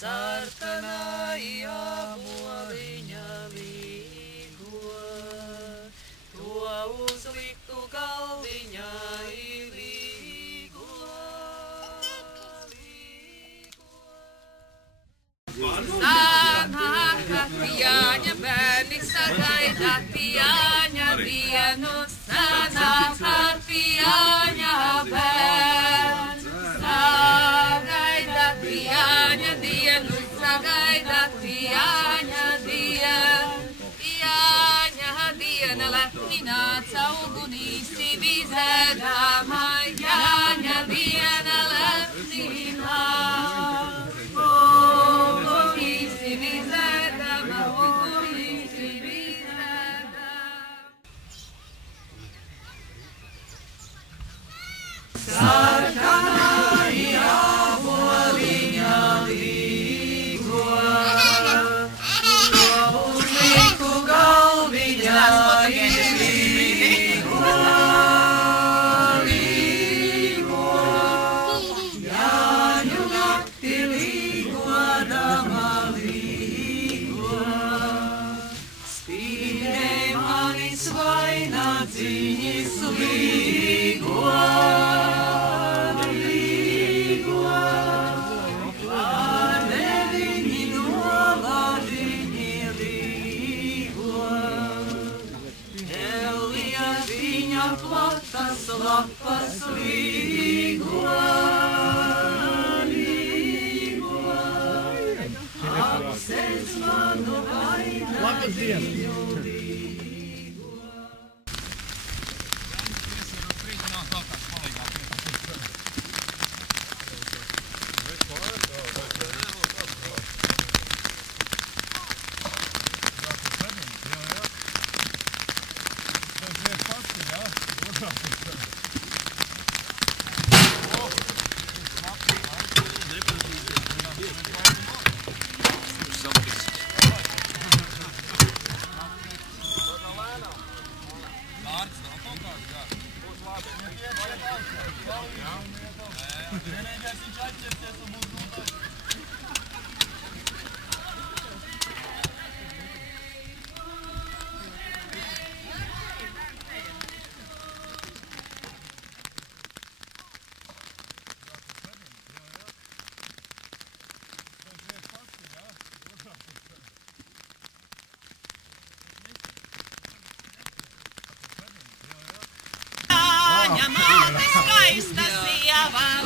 sarkanā jāmoliņa līgo, to uzliktu galdiņā līgo. Sanāk, Jāņa bērni sagaida Jāņa dienu, sanāk, Jāņa bērns, sagaida Jāņa dienu, sagaida Jāņa dienu, Jāņa diena lepni nāca ugunīsi vizēdama, Jāņa diena lepni nāca. Sarkanā jāmoliņa līgo, to uzliktu galdiņā līgo, līgo, Jāņu nakti līgodama līgo, spīdēj manis vainagdziņas līgo. Platas lapas līgo, līgo, apsēdz manu vainagdziņu līgo.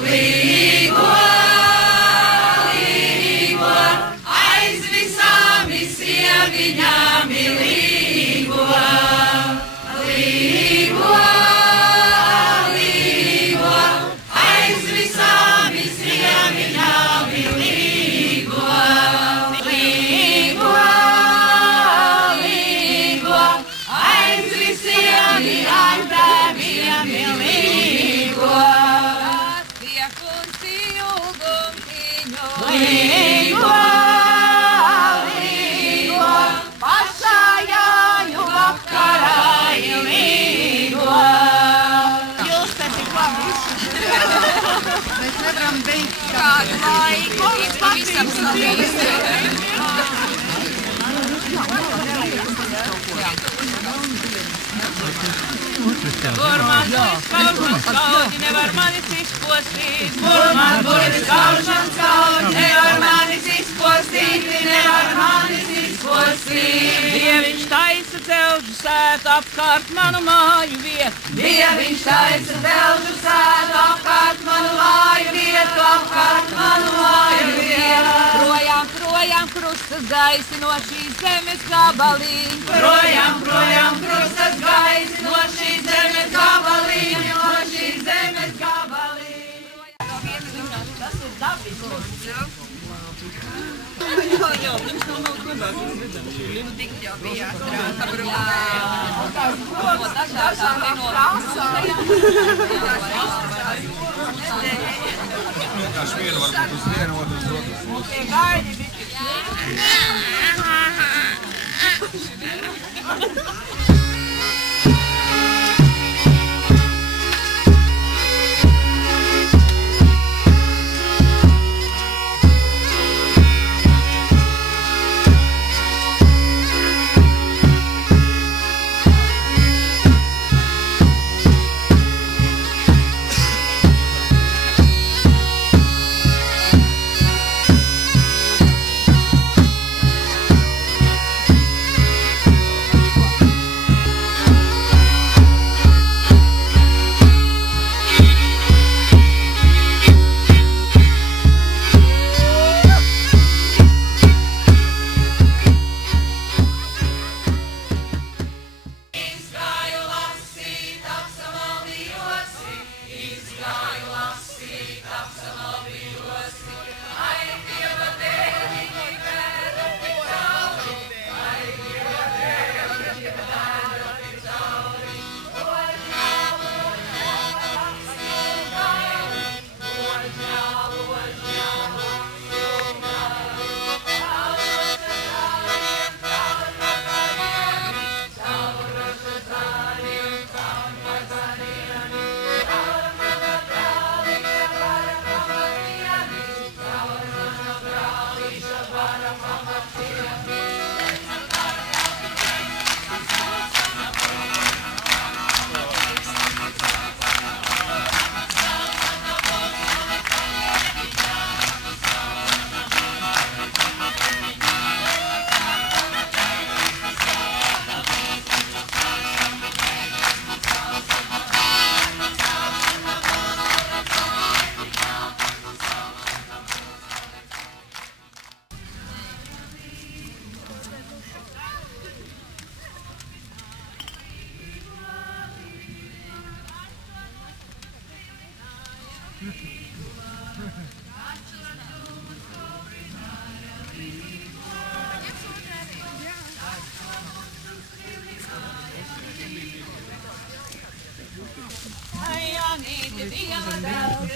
Līgo, līgo, aiz visām sieviņām līgo, līgo, līgo, aiz visām sieviņām līgo, līgo, līgo, aiz visiem bērniem līgo. Līgo, līgo, pašā Jāņu vakarā līgo. Jūs te tik labi mēs nevaram beigt kādu laiku. Visam slavīs. Kur man buļs kaužam skaudi, nevar manis izpostīt. Kur man buļs kaužam skaudi, nevar manis izpostīt, nevar manis izpostīt. Dieviņš taisa celžu sētu apkārt manu māju vietu. Dieviņš taisa celžu sētu apkārt manu māju vietu, apkārt manu māju vietu. Projām, projām krustas gaisi no šīs zemes gabaliņa. Projām, projām krustas gaisi no šīs zemes gabaliņa, no šīs zemes gabaliņa. Tas ir dabisks. Jā, viņš nav klubās, mēs redzam. Nu, tik jau bija jāstrādā. Dažādām krāsām. Vienkārši vienu varbūt uz vienu, otru uz otru. Tie gaidi bija.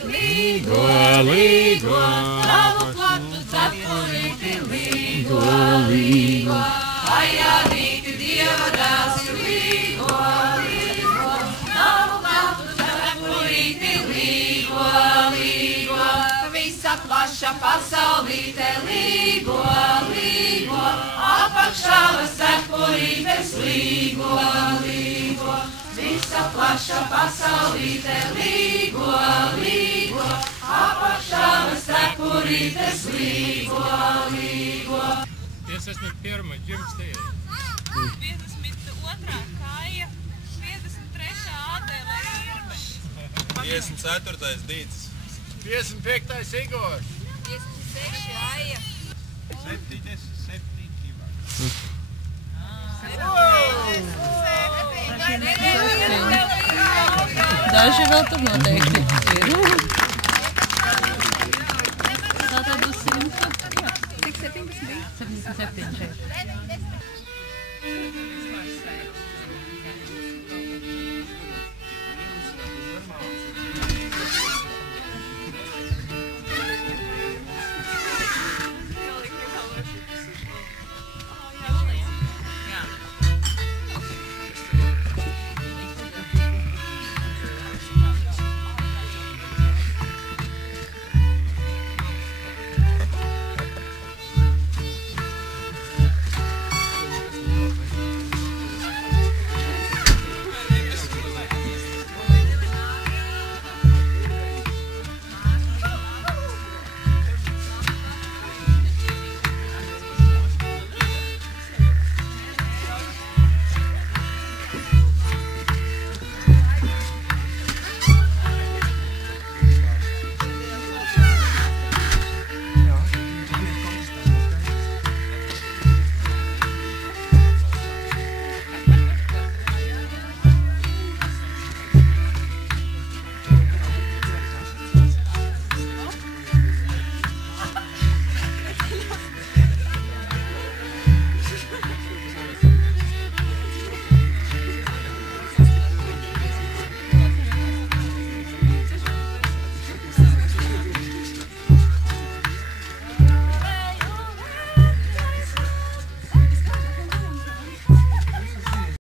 Līgo, līgo, tavu platu cepurīti, līgo, līgo, ajādīti Dieva dēls, līgo, līgo, tavu platu cepurīti, līgo, līgo, visa plaša pasaulīte, līgo, līgo, apakšā cepurītes, līgo, līgo. Visa plaša pasaulīte, līgo, līgo, apakšā cepurītes, līgo, līgo. 51. dzimstdiena. 52. kāja, 53. ādēlē irbe. 54. Dīts. 55. Igors. 56. aija. 77 Ivars. Daži vēl tur noteikti ir. Tātad uz 100. Cik 17 bija? 77 šeit.